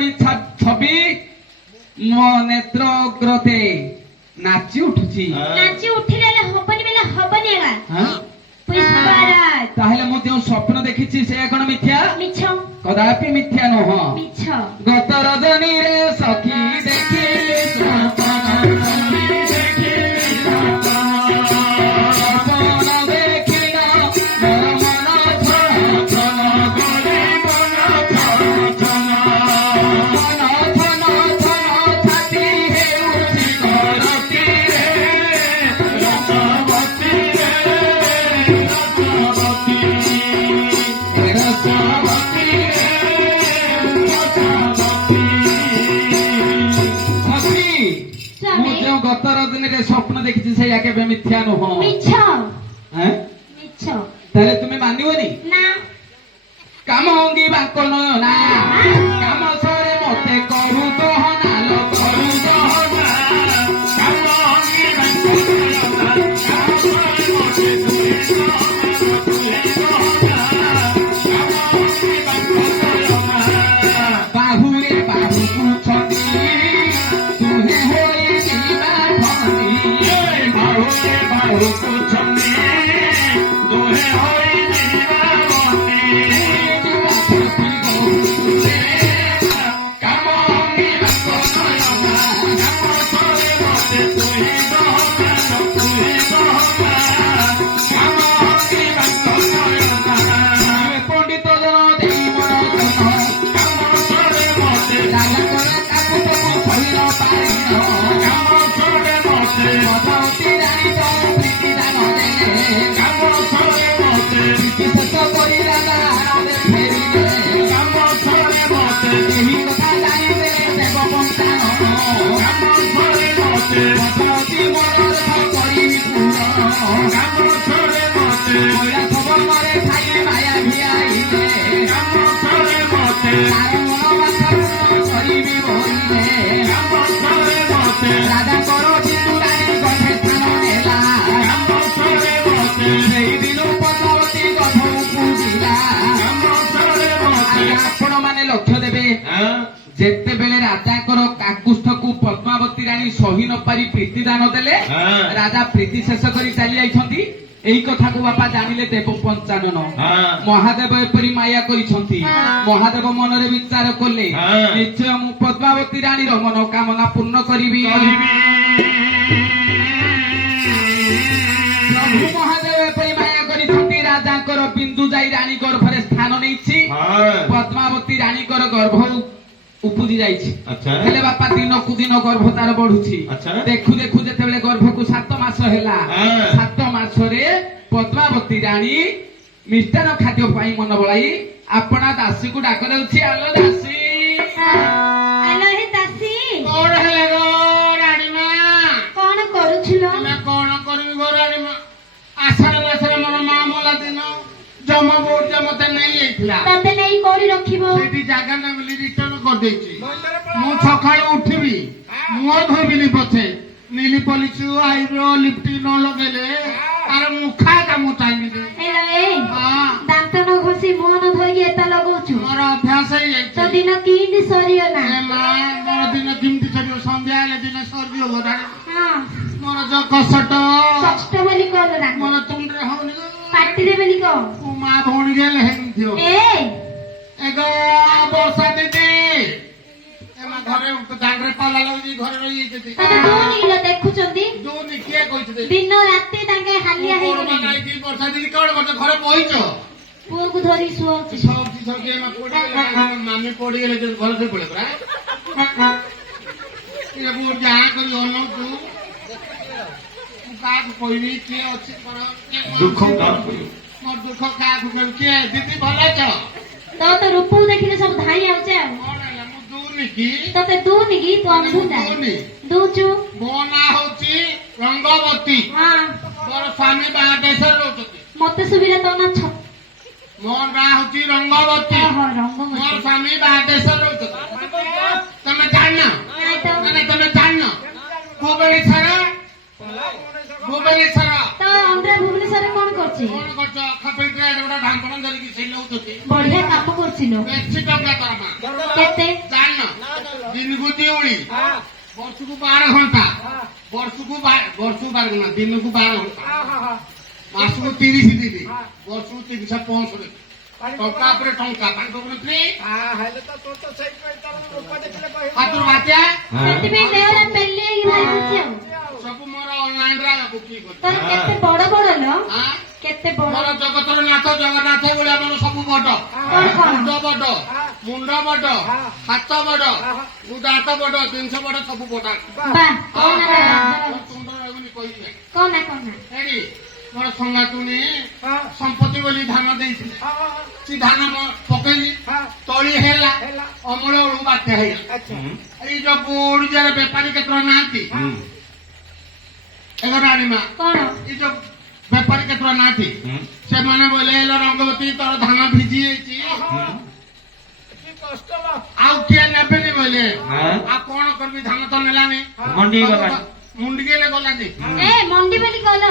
ତୁମରି ଛବି ମୋ ନେତ୍ର ଅଗ୍ରତେ ନାଚି ଉଠୁଛି। ନାଚି ଉଠିଲେ ହବନି ବେଲେ ହବନି ଏକା। ପୁଷ୍ପରାଜ ତାହେଲେ ମୁଁ ଯେଉଁ ସ୍ୱପ୍ନ ଦେଖିଛି ସେ କଣ ମିଥ୍ୟା? ମିଛ। କଦାପି ମିଥ୍ୟା ନୁହଁ। ମିଛ। ଗତ ରଜନୀରେ ସଖୀ ଦେଖିଲି স্বপ্ন দেখেছি সেইটা কেবে মিথ্যা নহ। মিছ। মিছ। তাহলে তুমি মানিবনি? না। কাম অঙ্গি বাক্য নয় না কাম সরে মতে করু দহনা লো করু দহনা কাম অঙ্গি বাক্য বাহুরে বাহু পুছনি তুহে হই দিবা ধনি বাহুরে বাহু পুছনি তুহে হই দিবা ধনি কাম অঙ্গি বাক্য নয় না কাম সরে মতে তুই দহনা তুই দহনা কাম অঙ্গি বাক্য নয় না পণ্ডিত জন দেই মন কাম সরে মতে রাজা করে কাকু তকু কহিল পারিল কাম সরে মতে মতাবতী রানী তো প্রীতি দান দেলে কাম সরে মতে প্রীতি শেষ করি রাজা হারালে ফেরিলে কাম সরে মতে এই কথা জানিলে দেব বংশান কাম সরে মতে মতাবতী মনের করিবি পূরণ কাম সরে মতে মহিলা খবর মরে খাই মায়া ভিয়াইলে কাম সরে মতে তার মনোবাসা করিবি বলিলে কাম সরে মতে রাজা করো চিতু রানী গঠে স্থান নেলা কাম সরে মতে সেই দিন পদ্মাবতী গঠ উপুজিলা কাম সরে মতে ଆପଣ ମାନେ ଲକ୍ଷ୍ୟ ଦେବେ ଯେତେବେଳେ ରାଜାଙ୍କର କାକୁସ୍ଥକୁ ପଦ୍ମାବତୀ ରାଣୀ ସହି ନ ପାରି ପ୍ରୀତି ଦାନ ଦେଲେ ରାଜା ପ୍ରୀତି ଶେଷ କରି ଚାଲି ଯାଇଛନ୍ତି। ଏହି କଥାକୁ ବାପା ଜାଣିଲେ ଦେବ ପଞ୍ଚାନନ ମହାଦେବ ଏପରି ମାୟା କରିଛନ୍ତି। ମହାଦେବ ମନରେ ବିଚାର କଲେ ନିଶ୍ଚୟ ମୁଁ ପଦ୍ମାବତୀ ରାଣୀର ମନୋକାମନା ପୂର୍ଣ୍ଣ କରିବି। ପ୍ରଭୁ ମହାଦେବ ଏପରି ମାୟା କରିଛନ୍ତି ରାଜାଙ୍କର ବିନ୍ଦୁ ଯାଇ ରାଣୀ ଗର୍ଭରେ ସ୍ଥାନ ନେଇଛି। ପଦ୍ମାବତୀ ରାଣୀଙ୍କର ଗର୍ଭ ଉପୁଜି ଯାଇଛି। ହେଲେ ବାପା ଦିନକୁ ଦିନ ଗର୍ଭ ତାର ବଢୁଛି। ଦେଖୁ ଦେଖୁ ଯେତେବେଳେ ଗର୍ଭକୁ 7 ମାସ ହେଲା 7 ମାସରେ ପଦ୍ମାବତୀ ରାଣୀ ମିଷ୍ଟାନ ଖାଦ୍ୟ ପାଇଁ ମନ ବଳାଇ ଆପଣା ଦାସୀକୁ ଡାକ ଦେଉଛି ଆଲୋ ଦାସୀ। ଆଲୋ ହେ ଦାସୀ କଣ ହେଲେ ଗୋ ରାଣୀ ମା? କଣ କରୁଥିଲ? ଆମେ କଣ କରିବି ଗୋ ରାଣୀ ମା? ଆଷାଢ଼ ମାସରେ ମୋର ମା ମଲା ଦିନ ଜମ ବୋର୍ଡ ମତେ ନେଇଯାଇଥିଲା। ତତେ ନେଇ କୋଉଠି ରଖିବ? ସେଇଠି ଜାଗା ନା ବୋଲି ରିଟର୍ନ କରିଦେଇଛି। ମୁଁ ସକାଳୁ ଉଠିବି ମୁହଁ ଧୋଇବିନି ପଛେ नीली पॉलिश आईब्रो लिपस्टिक न लगेले तार मुखा काम चाहिए हेलो ए दांत न घसी मुह न धोई एता लगौछु मोर अभ्यास है तो दिन किंदी सरियो ना ए मां मोर दिन किंदी सरियो संध्या ले दिन सरियो गोरा हां मोर जो कसट कष्ट बोली कोन ना मोर तुंडरे होनी पाटी रे बोली को ओ मां भोणी गेले हेन थियो एगो वर्षा दीदी घरे दांडरे पाला लगि घरे रही जेती दोनी ल देखुचंदी दोनी के कहिते दिन राती तांके हालिया हे कोन नाइ की वर्षा दीदी कोन करते घरे बहिचो पुओ को धरी सुओची सबची सके मा पड़ी मामी पड़ी गेले जे घर से पड़े परा ये बुर जा करी ओनो तू का कोइनी के अछि पर दुख का मोर दुख का के दीदी भला छ तो रूपू देखिले सब धाई आउचे तते दू निकी तो हम दूजा दूचू बोना होची रंगवती हां मोर स्वामी बाडेसर रोचती मते सुबिले तो ना छ मोर ना होची रंगवती हां रंगवती मोर स्वामी बाडेसर रोचती तमे जानना नहीं तो माने तमे जानना भुवनेश्वर तो हमरे भुवनेश्वर कोन करछि कोन करछ खपेट्रे एडा ढांपन धरि कि सेलौतती बढ़िया काम करछिनो बेसी टका तरमा केते जानना ଦିଉଳି ବର୍ଷକୁ 12 ଘଣ୍ଟା ବର୍ଷକୁ 12 ଘଣ୍ଟା ଦିନକୁ 12 ଘଣ୍ଟା ମାସକୁ 30 ଦିନ ବର୍ଷକୁ 365 ଟଙ୍କା ଉପରେ ଟଙ୍କା ପାଞ୍ଚ ଫ୍ରି ହାତରୁ ବାତ୍ୟା ସେଥିପାଇଁ ଦେହଟା ପେଲି ହେଇକି ବାହାରୁଛି ଆଉ ସବୁ ମୋର ଅନଲାଇନରେ ବୁକିଂ କରି ତୋର କେତେ ବଡ ବଡ ଲୋ ଆଁ? କେତେ ବଡ ମୋର ଜଗତର ନାଥ ଜଗନ୍ନାଥ ଭଳିଆ ମୋର ସବୁ ବଡ କଣ କଣ ମୁଣ୍ଡ ବଡ ମୁଣ୍ଡ ବଡ ହାତ ବଡ ଦାନ୍ତ ବଡ ଜିନିଷ ବଡ ସବୁ ବଡ ବା କଣ ସୁନ୍ଦର ରହିବନି କହିଲେ କଣ ଏଠି ମୋର ସଙ୍ଗାତୁଣୀ ସମ୍ପତ୍ତି ବୋଲି ଧାନ ଦେଇଥିଲେ ସେ ଧାନ ପକେଇଲି ତଳି ହେଲା ଅମଳ ବେଳକୁ ବାତ୍ୟା ହେଇଗଲା ଏଇ ଯୋଉ ଓଡିଶାର ବେପାରୀ କେତେ ନାହାନ୍ତି ଏଗର ଆଣିମା କଣ ଏଇ ଯୋଉ ବେପାରୀ କେତେ ନାହାନ୍ତି ସେମାନେ ବୋଇଲେ ହେଲେ ରଙ୍ଗବତୀ ତୋର ଧାନ ଭିଜି ଯାଇଛି ଆଉ କିଏ ନେବେନି ବୋଇଲେ ଆଉ କଣ କରିବି ଧାନ ତ ନେଲାନି ମୁଣ୍ଡିକେ ଗଲାନି ଏ ମଣ୍ଡି ବୋଲି କଲ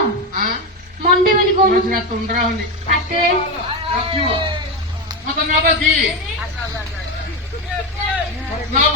ଆଁ ମଣ୍ଡି ବୋଲି କହୁନୁ ସେଟା ତୁଣ୍ଡରା ହଉନି ପାଟେ ରଖିବ ମତେ ନବ କି ନବ